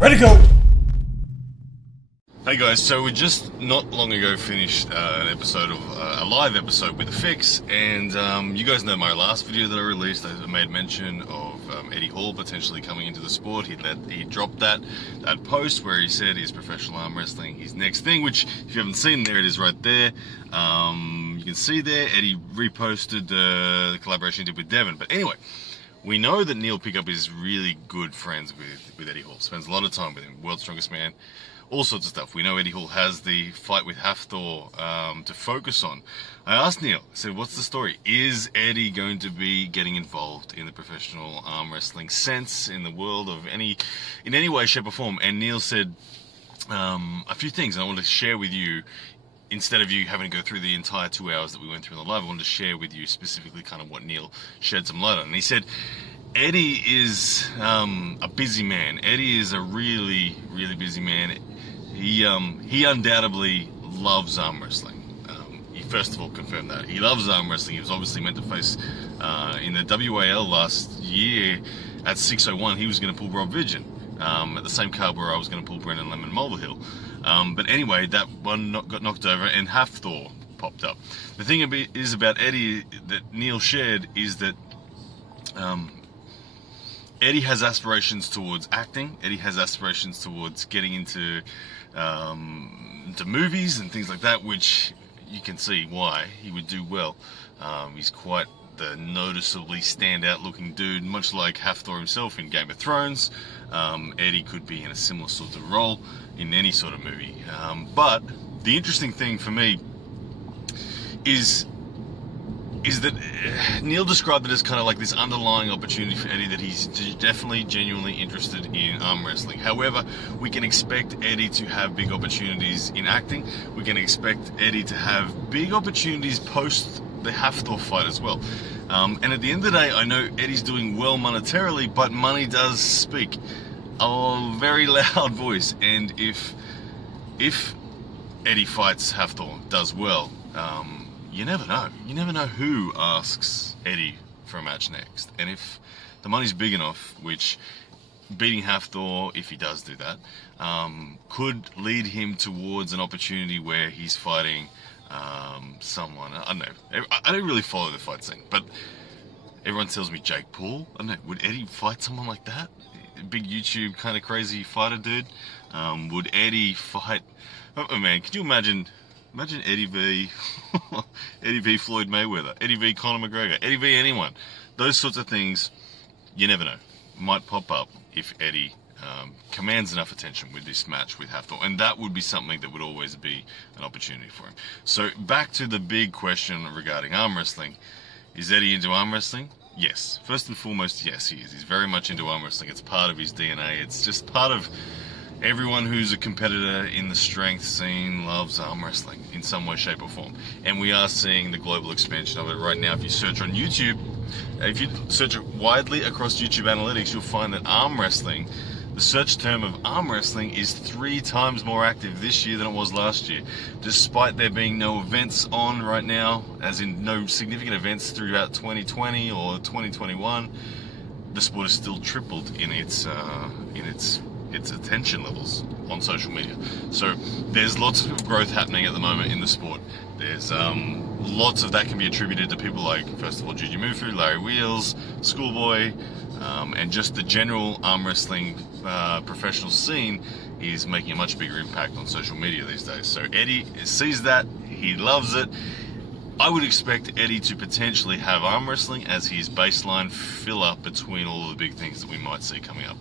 Ready to go! Hey guys, so we just not long ago finished an episode of a live episode with The Fix, and you guys know my last video that I released. I made mention of Eddie Hall potentially coming into the sport. He dropped that post where he said his professional arm wrestling, his next thing, which if you haven't seen, there it is right there. You can see there, Eddie reposted the collaboration he did with Devon. But anyway, we know that Neil Pickup is really good friends with Eddie Hall, spends a lot of time with him, World's Strongest Man, all sorts of stuff. We know Eddie Hall has the fight with Hafthor to focus on. I asked Neil, I said, what's the story? Is Eddie going to be getting involved in the professional arm wrestling sense in the world of in any way, shape or form? And Neil said a few things I want to share with you. Instead of you having to go through the entire 2 hours that we went through in the live, I wanted to share with you specifically kind of what Neil shed some light on. And he said, Eddie is a busy man. Eddie is a really, really busy man. He undoubtedly loves arm wrestling. He first of all confirmed that. He loves arm wrestling. He was obviously meant to face in the WAL last year at 601. He was going to pull Rob Vidgen at the same card where I was going to pull Brendan Lemon Mulvihill. But anyway, that one got knocked over and Hafthor popped up. The thing is about Eddie that Neil shared is that Eddie has aspirations towards acting. Eddie has aspirations towards getting into movies and things like that, which you can see why he would do well. He's quite the noticeably standout looking dude, much like Hafthor himself in Game of Thrones. Eddie could be in a similar sort of role in any sort of movie. But the interesting thing for me is that Neil described it as kind of like this underlying opportunity for Eddie, that he's definitely genuinely interested in arm wrestling. However, we can expect Eddie to have big opportunities in acting. We can expect Eddie to have big opportunities post the Hafthor fight as well. And at the end of the day, I know Eddie's doing well monetarily, but money does speak a very loud voice. And if Eddie fights Hafthor, does well, you never know. You never know who asks Eddie for a match next. And if the money's big enough, which beating Hafthor, if he does do that, could lead him towards an opportunity where he's fighting someone, I don't know. I don't really follow the fight scene, but everyone tells me Jake Paul. I don't know, would Eddie fight someone like that? A big YouTube kind of crazy fighter dude? Would Eddie fight... Oh man, could you imagine Eddie v. Eddie v. Floyd Mayweather, Eddie v. Conor McGregor, Eddie v. anyone. Those sorts of things, you never know, might pop up if Eddie commands enough attention with this match with Hafthor, and that would be something that would always be an opportunity for him. So back to the big question regarding arm wrestling. Is Eddie into arm wrestling? Yes. First and foremost, yes, he is. He's very much into arm wrestling. It's part of his DNA. It's just part of... Everyone who's a competitor in the strength scene loves arm wrestling in some way, shape or form. And we are seeing the global expansion of it right now. If you search on YouTube, if you search it widely across YouTube analytics, you'll find that arm wrestling, the search term of arm wrestling, is 3 times more active this year than it was last year. Despite there being no events on right now, as in no significant events throughout 2020 or 2021, the sport has still tripled in its attention levels on social media. So there's lots of growth happening at the moment in the sport. There's lots of that can be attributed to people like, first of all, Juju Mufu, Larry Wheels, Schoolboy, and just the general arm wrestling professional scene is making a much bigger impact on social media these days. So Eddie sees that, he loves it. I would expect Eddie to potentially have arm wrestling as his baseline fill-up between all of the big things that we might see coming up.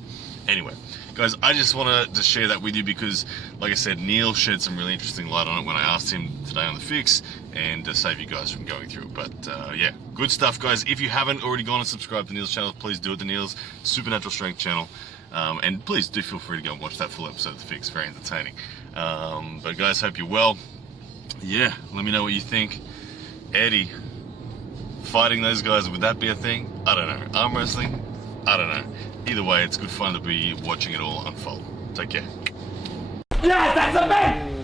Anyway, guys, I just wanted to share that with you because, like I said, Neil shed some really interesting light on it when I asked him today on The Fix, and to save you guys from going through it. But yeah, good stuff, guys. If you haven't already gone and subscribed to Neil's channel, please do it, to Neil's Supernatural Strength channel. And please do feel free to go and watch that full episode of The Fix. Very entertaining. But guys, hope you're well. Yeah, let me know what you think. Eddie fighting those guys, would that be a thing? I don't know. Arm wrestling? I don't know. Either way, it's good fun to be watching it all unfold. Take care. Yes, that's a man!